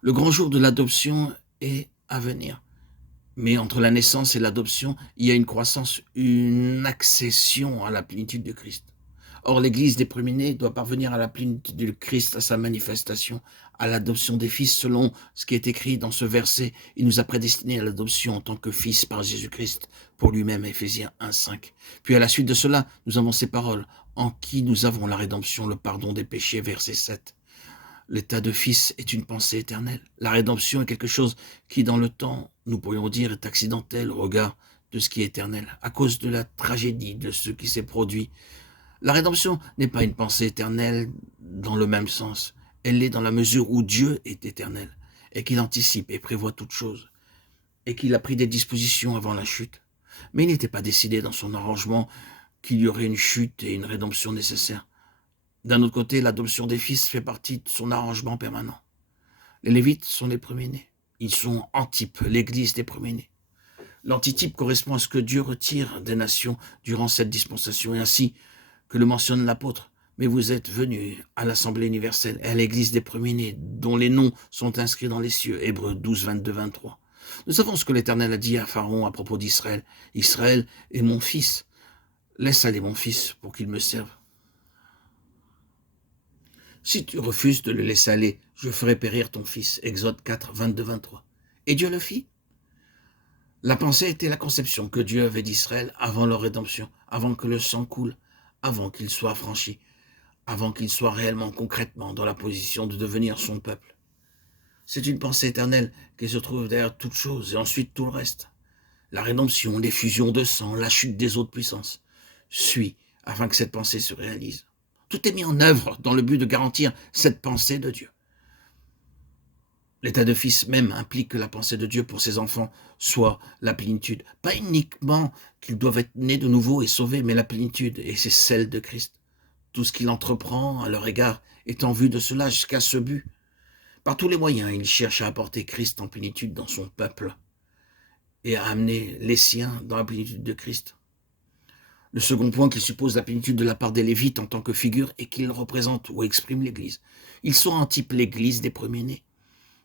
Le grand jour de l'adoption est à venir. Mais entre la naissance et l'adoption, il y a une croissance, une accession à la plénitude de Christ. Or, l'Église des premiers-nés doit parvenir à la plénitude de Christ, à sa manifestation, à l'adoption des fils, selon ce qui est écrit dans ce verset. Il nous a prédestinés à l'adoption en tant que fils par Jésus-Christ, pour lui-même, Éphésiens 1,5. Puis à la suite de cela, nous avons ces paroles, en qui nous avons la rédemption, le pardon des péchés, verset 7. L'état de fils est une pensée éternelle. La rédemption est quelque chose qui, dans le temps, nous pourrions dire, est accidentel au regard de ce qui est éternel, à cause de la tragédie de ce qui s'est produit. La rédemption n'est pas une pensée éternelle dans le même sens. Elle l'est dans la mesure où Dieu est éternel, et qu'il anticipe et prévoit toutes choses, et qu'il a pris des dispositions avant la chute. Mais il n'était pas décidé dans son arrangement qu'il y aurait une chute et une rédemption nécessaires. D'un autre côté, l'adoption des fils fait partie de son arrangement permanent. Les Lévites sont les premiers-nés. Ils sont antypes, l'église des premiers-nés. L'antitype correspond à ce que Dieu retire des nations durant cette dispensation, et ainsi que le mentionne l'apôtre. Mais vous êtes venus à l'Assemblée universelle et à l'église des premiers-nés, dont les noms sont inscrits dans les cieux. Hébreux 12, 22, 23. Nous savons ce que l'Éternel a dit à Pharaon à propos d'Israël. Israël est mon fils. Laisse aller mon fils pour qu'il me serve. Si tu refuses de le laisser aller, je ferai périr ton fils. Exode 4, 22, 23. Et Dieu le fit. La pensée était la conception que Dieu avait d'Israël avant leur rédemption, avant que le sang coule, avant qu'il soit franchi, avant qu'il soit réellement, concrètement dans la position de devenir son peuple. C'est une pensée éternelle qui se trouve derrière toute chose et ensuite tout le reste. La rédemption, l'effusion de sang, la chute des autres puissances suit afin que cette pensée se réalise. Tout est mis en œuvre dans le but de garantir cette pensée de Dieu. L'état de fils même implique que la pensée de Dieu pour ses enfants soit la plénitude. Pas uniquement qu'ils doivent être nés de nouveau et sauvés, mais la plénitude, et c'est celle de Christ. Tout ce qu'il entreprend à leur égard est en vue de cela jusqu'à ce but. Par tous les moyens, il cherche à apporter Christ en plénitude dans son peuple et à amener les siens dans la plénitude de Christ. Le second point qui suppose la plénitude de la part des Lévites en tant que figure est qu'ils représentent ou expriment l'Église. Ils sont en type l'Église des premiers-nés.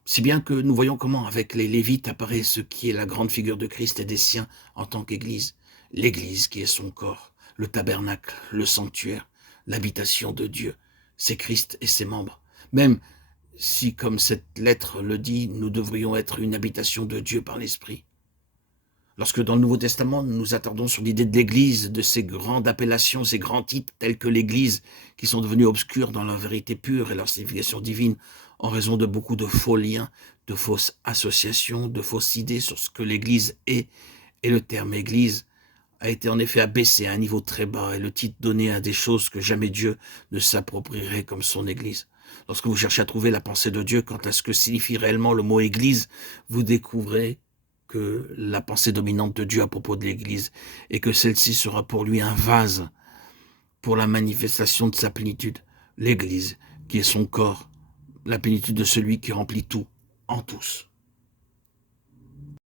Si bien que nous voyons comment avec les Lévites apparaît ce qui est la grande figure de Christ et des siens en tant qu'Église. L'Église qui est son corps, le tabernacle, le sanctuaire, l'habitation de Dieu. C'est Christ et ses membres. Même si, comme cette lettre le dit, nous devrions être une habitation de Dieu par l'Esprit. Lorsque dans le Nouveau Testament, nous nous attardons sur l'idée de l'Église, de ces grandes appellations, ces grands titres tels que l'Église, qui sont devenus obscurs dans leur vérité pure et leur signification divine, en raison de beaucoup de faux liens, de fausses associations, de fausses idées sur ce que l'Église est, et le terme Église a été en effet abaissé à un niveau très bas, et le titre donné à des choses que jamais Dieu ne s'approprierait comme son Église. Lorsque vous cherchez à trouver la pensée de Dieu quant à ce que signifie réellement le mot Église, vous découvrez que la pensée dominante de Dieu à propos de l'Église et que celle-ci sera pour lui un vase pour la manifestation de sa plénitude. L'Église, qui est son corps, la plénitude de celui qui remplit tout en tous.